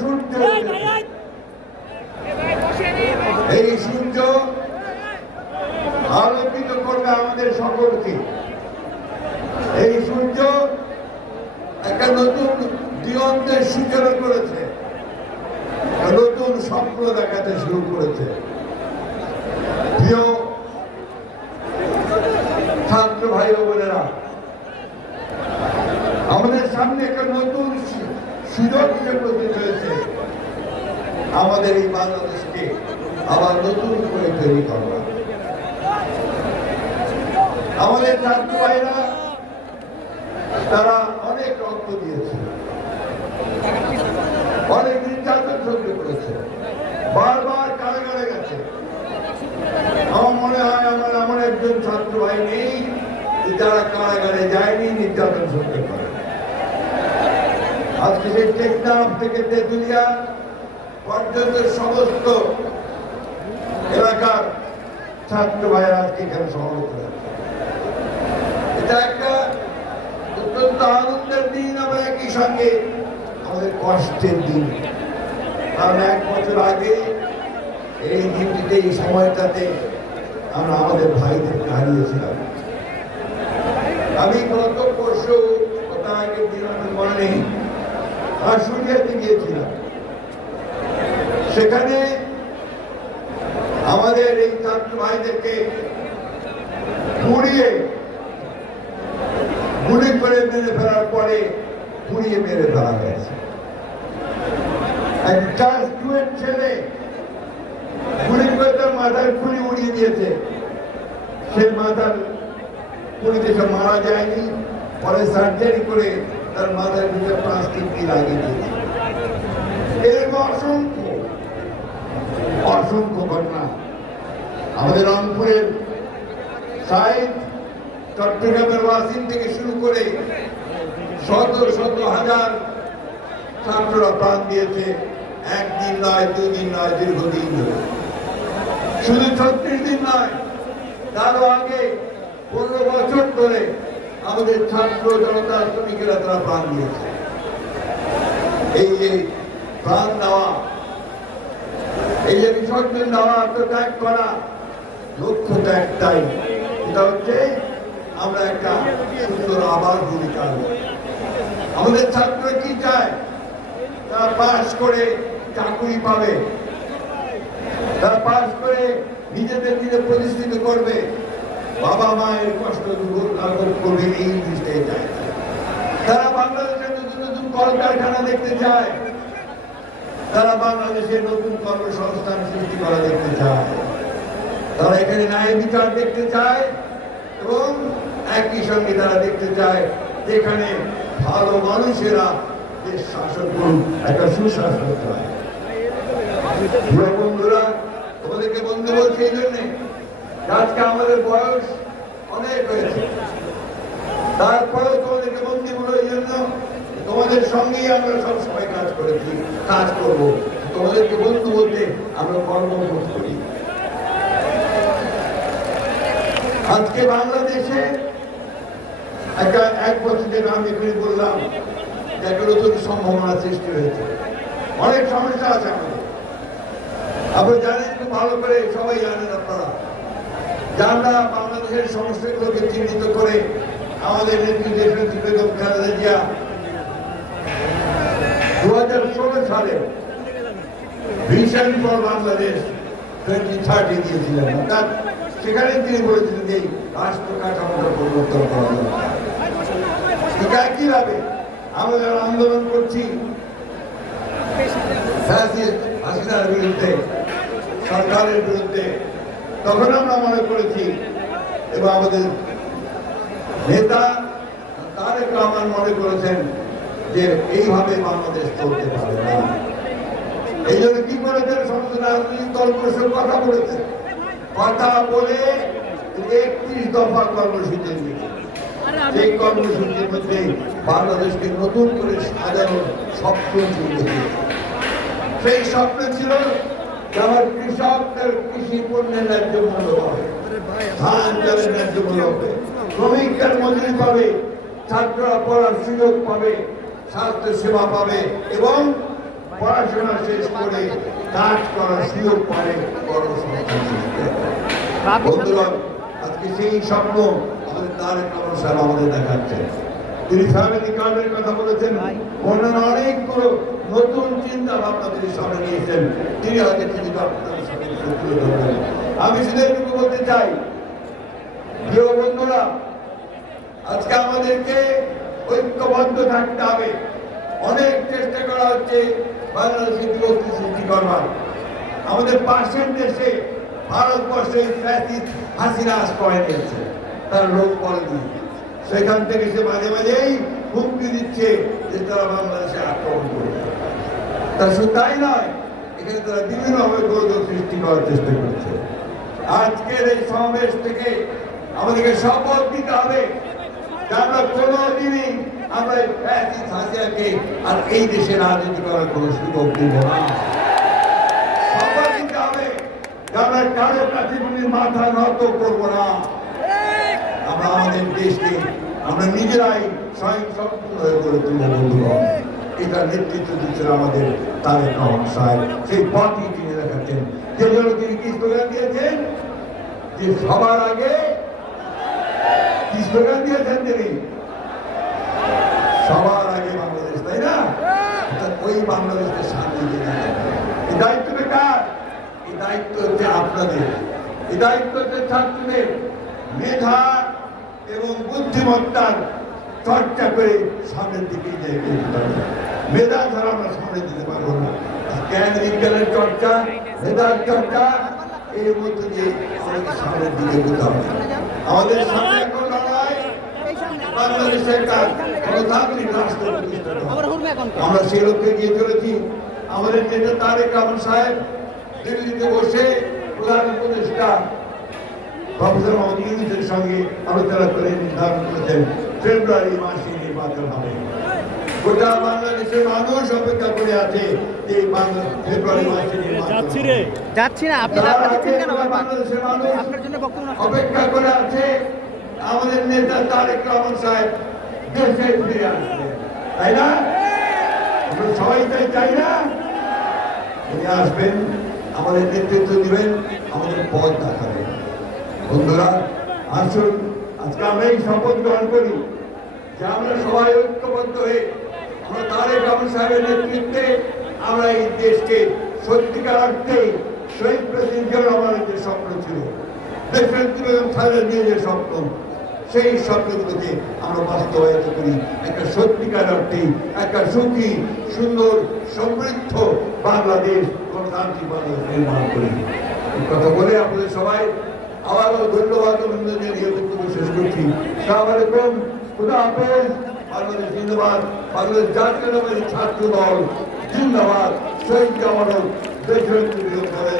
সূর্য, এই সূর্য আলোকিত করবে আমাদের সকলকে। এই সূর্য একটা নতুন দিগন্তের সূচনা করেছে, নতুন স্বপ্ন দেখাতে শুরু করেছে। প্রিয় ছাত্র ভাই ও বোনেরা, আমাদের সামনে একটা নতুন সুযোগ উপস্থিত হয়েছে, আমাদের এই বাংলাদেশকে আবার নতুন করে তৈরি করা। আমাদের ছাত্র ভাইরা তারা অনেক রক্ত দিয়েছে, অনেক নির্যাতন সহ্য করেছে, বারবার কারাগারে গেছে। আমার মনে হয় আমার এমন একজন ছাত্র ভাই নেই যারা কারাগারে যায়নি, নির্যাতন সহ্য করে। আজকে সেই টেকনাফ থেকে তেঁতুলিয়া পর্যন্ত সমস্ত এলাকার ছাত্র ভাইয়েরা আজকে এখানে সমবেত হয়েছে। এটা একটা অত্যন্ত আনন্দের দিন, আবার একই সঙ্গে আমাদের কষ্টের দিন। কারণ 1 বছর আগে এই দিনটিতে, এই সময়টাতে আমরা আমাদের ভাইদেরকে হারিয়েছিলাম। আমি গত পরশু, কথা আগের দিন আমার মনে নেই, আশুলিয়াতে গিয়েছিলাম। সেখানে আমাদের এই ছাত্র ভাইদেরকে পুড়িয়ে, গুলি করে মেরে ফেলার পরে পুড়িয়ে মেরে ফেলা হয়েছে। এক ক্লাস 2 এর ছেলে গুলি করে তার মাথার খুলি উড়িয়ে দিয়েছে। সে মাথার খুলিতে সে মারা যায়নি, পরে সার্জারি করে তার মাথার ভিতরে প্লাস্টিক দিয়ে লাগিয়ে দিয়েছে। এরকম অসংখ্য অসংখ্য ঘটনা আমাদের রংপুরের সাইড, চট্টগ্রামের ওয়াসিম থেকে শুরু করে শত শত হাজার ছাত্ররা প্রাণ দিয়েছে। 1 দিন নয়, 2 দিন নয়, দীর্ঘদিন ধরে। শুধু 36 দিন নয়, তারও আগে 15 বছর ধরে আমাদের ছাত্র জনতা, শ্রমিকেরা তারা প্রাণ দিয়েছে। এই যে প্রাণ দেওয়া, এই যে বিসর্জন দেওয়া, আত্মত্যাগ করা, লক্ষ্যটা একটাই, এটা হচ্ছে আমরা একটা সুন্দর আবার ভূমিকা। আমাদের ছাত্ররা কি চায়? তারা পাস করে চাকরি পাবে, তারা পাস করে নিজেদের নিজে প্রতিষ্ঠিত করবে, বাবা মায়ের কষ্ট দূর করবে, এই জিনিসটাই চায়। তারা বাংলাদেশের নতুন নতুন কলকারখানা দেখতে চায়, তারা বাংলাদেশে নতুন কর্মসংস্থান সৃষ্টি করা দেখতে চায়, তারা এখানে ন্যায় বিচার দেখতে চায়, এবং একই সঙ্গে তারা দেখতে চায় যেখানে ভালো মানুষেরা দেশ শাসন করুন, একটা সুশাসন চায়। বন্ধুরা, তোমাদেরকে বন্ধু বলছি এই জন্যে, আজকে আমাদের বয়স অনেক হয়েছে, তারপরেও তোমাদেরকে বন্ধু বলো এই জন্য, তোমাদের সঙ্গেই আমরা সবসময় কাজ করেছি, কাজ করবো। তোমাদেরকে বন্ধু বলতে আমরা কর্মবোধ করি। আজকে বাংলাদেশে একটা 1 বছর যেটা আমি এখানে বললাম, একটা নতুন সম্ভাবনা সৃষ্টি হয়েছে। অনেক সমস্যা আছে আমাদের, আপনি জানেন খুব ভালো করে, সবাই জানেন আপনারা, যারা বাংলাদেশের সমস্যাগুলোকে চিহ্নিত করে আমাদের নেত্রী দেশনেত্রী বেগম খালেদা জিয়া 2016 সালে ভিশন ফর বাংলাদেশ 2030 দিয়েছিলেন। অর্থাৎ সেখানে তিনি বলেছিলেন যে রাষ্ট্র কাঠামোটা পরিবর্তন করা দরকার। ঠিক একইভাবে আমরা যারা আন্দোলন করছি হাসিনার বিরুদ্ধে, সরকারের বিরুদ্ধে, তখন আমরা মনে করেছি, এবং আমাদের নেতা তারেক রহমান মনে করেছেন যে এইভাবে বাংলাদেশ চলতে পারে না। এই জন্য কি করেছেন, সমস্ত রাজনৈতিক দলগুলোর সঙ্গে কথা বলেছেন, কথা বলে 31 দফা কর্মসূচি নিয়েছে। সেই কর্মসূচির মধ্যে বাংলাদেশকে নতুন করে সাজানোর স্বপ্ন দেখেছে। সেই স্বপ্ন ছিল যে আমার কৃষকদের কৃষি পণ্যের ন্যায্য মূল্য হবে, ধান চালের ন্যায্য মূল্য হবে, শ্রমিকদের মজুরি পাবে, ছাত্ররা পড়ার সুযোগ পাবে, স্বাস্থ্য সেবা পাবে, এবং পড়াশোনা শেষ করে কাজ করার সুযোগ পারে কর্মসংস্থান সৃষ্টি হয়। বন্ধুরা, আজকে সেই স্বপ্ন আমাদের তারেক রহমান সাহেব আমাদের দেখাচ্ছেন। তিনি ফ্যামিলি কার্ডের কথা বলেছেন, অন্যান্য অনেকগুলো নতুন চিন্তা ভাবনা তিনি সামনে নিয়েছেন। তিনি হয়তো তিনি আপনাদের সামনে তুলে ধরবেন। আমি শুধু এটুকু বলতে চাই, প্রিয় বন্ধুরা, আজকে আমাদেরকে ঐক্যবদ্ধ থাকতে হবে। অনেক চেষ্টা করা হচ্ছে বাংলাদেশে বিভক্তি সৃষ্টি করবার। আমাদের পাশের দেশে ভারতবর্ষে হাসিনা আশ্রয় নিয়েছে, তার লোক বলেনি। সেখান থেকে সে মাঝে মাঝেই হুমকি দিচ্ছে যে তারা বাংলাদেশে আক্রমণ করবে। তা শুধু তাই নয়, এখানে তারা বিভিন্নভাবে গোলযোগ সৃষ্টি করার চেষ্টা করছে। আজকের এই সমাবেশ থেকে আমাদেরকে শপথ দিতে হবে যে আমরা কোনোদিনই আমরা হাসিনাকে আর এই দেশে রাজনীতি করার কোনো সুযোগ দেব না। শপথ দিতে হবে যে আমরা কারো কাছে মাথা নত করবো না। আমরা আমাদের দেশকে আমরা নিজেরাই স্বয়ং সম্পূর্ণ হয়ে গড়ে তুলব। বন্ধুগণ, এটা নেতৃত্ব দিচ্ছেন আমাদের তারেক রহমান সাহেব। সেই পথই তিনি দেখাচ্ছেন, যে জন্য তিনি কি স্লোগান দিয়েছেন, যে সবার আগে কি স্লোগান দিয়েছেন তিনি, সবার আগে বাংলাদেশ, তাই না? ওই বাংলাদেশকে সামনে দিয়ে এই দায়িত্বটা কার? এই দায়িত্ব হচ্ছে আপনাদের, এই দায়িত্ব হচ্ছে ছাত্রদের। মেধা এবং বুদ্ধিমত্তার চর্চা করে সামনের দিকে যেতে হবে। মেধা ছাড়া আমরা সামনে দিতে পারবো না। জ্ঞান বিজ্ঞানের চর্চা, মেধার চর্চা, এর মধ্যে দিয়ে আমাদের সামনের দিকে যেতে হবে। আমাদের সামনে এখন লড়াই বাংলাদেশের একটা গণতান্ত্রিক রাষ্ট্র প্রতিষ্ঠা করা। আমরা সেই লক্ষ্যে গিয়ে চলেছি। আমাদের নেতা তারেক রহমান সাহেব দিল্লিতে বসে প্রধান উপদেষ্টা প্রফেসর মোহাম্মদ ইউনূসের সঙ্গে আলোচনা করে নির্ধারণ করেছেন ফেব্রুয়ারি মাসে নির্বাচন হবে। গোটা বাংলাদেশের মানুষ অপেক্ষা করে আছে এই ফেব্রুয়ারি মাসে বাংলাদেশের মানুষ অপেক্ষা করে আছে আমাদের নেতা তারেক রহমান সাহেব দেশে ফিরে আসবে, তাই না? আমরা সবাই তাই চাই না? তিনি আসবেন, আমাদের নেতৃত্ব দিবেন, আমাদের পথ দেখাবেন। বন্ধুরা, আসুন আজকে আমরা এই শপথ গ্রহণ করি যে আমরা সবাই ঐক্যবদ্ধ হয়ে আমরা তারেক রহমান সাহেবের নেতৃত্বে আমরা এই দেশকে সত্যিকার অর্থে শহীদ প্রেসিডেন্ট জিয়াউর রহমানের যে স্বপ্ন ছিল, দেশের নিয়ে যে স্বপ্ন, সেই স্বপ্নগুলোকে আমরা বাস্তবায়িত করি। একটা সত্যিকার অর্থে একটা সুখী, সুন্দর, সমৃদ্ধ বাংলাদেশ, গণতান্ত্রিক বাংলাদেশ নির্মাণ করি। এই কথা বলে আপনাদের সবাই আবারও ধন্যবাদ অভিনন্দন জানিয়ে বক্তব্য শেষ করছি। আসসালামু আলাইকুম, খুদা হাফেজ। বাংলাদেশ জিন্দাবাদ, বাংলাদেশ জাতীয়তাবাদী ছাত্র দল জিন্দাবাদ, শহীদ জামানত দেশের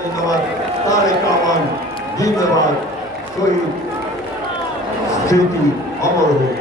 জিন্দাবাদ, তারেক রহমান জিন্দাবাদ, শহীদ স্মৃতি অমর হোক।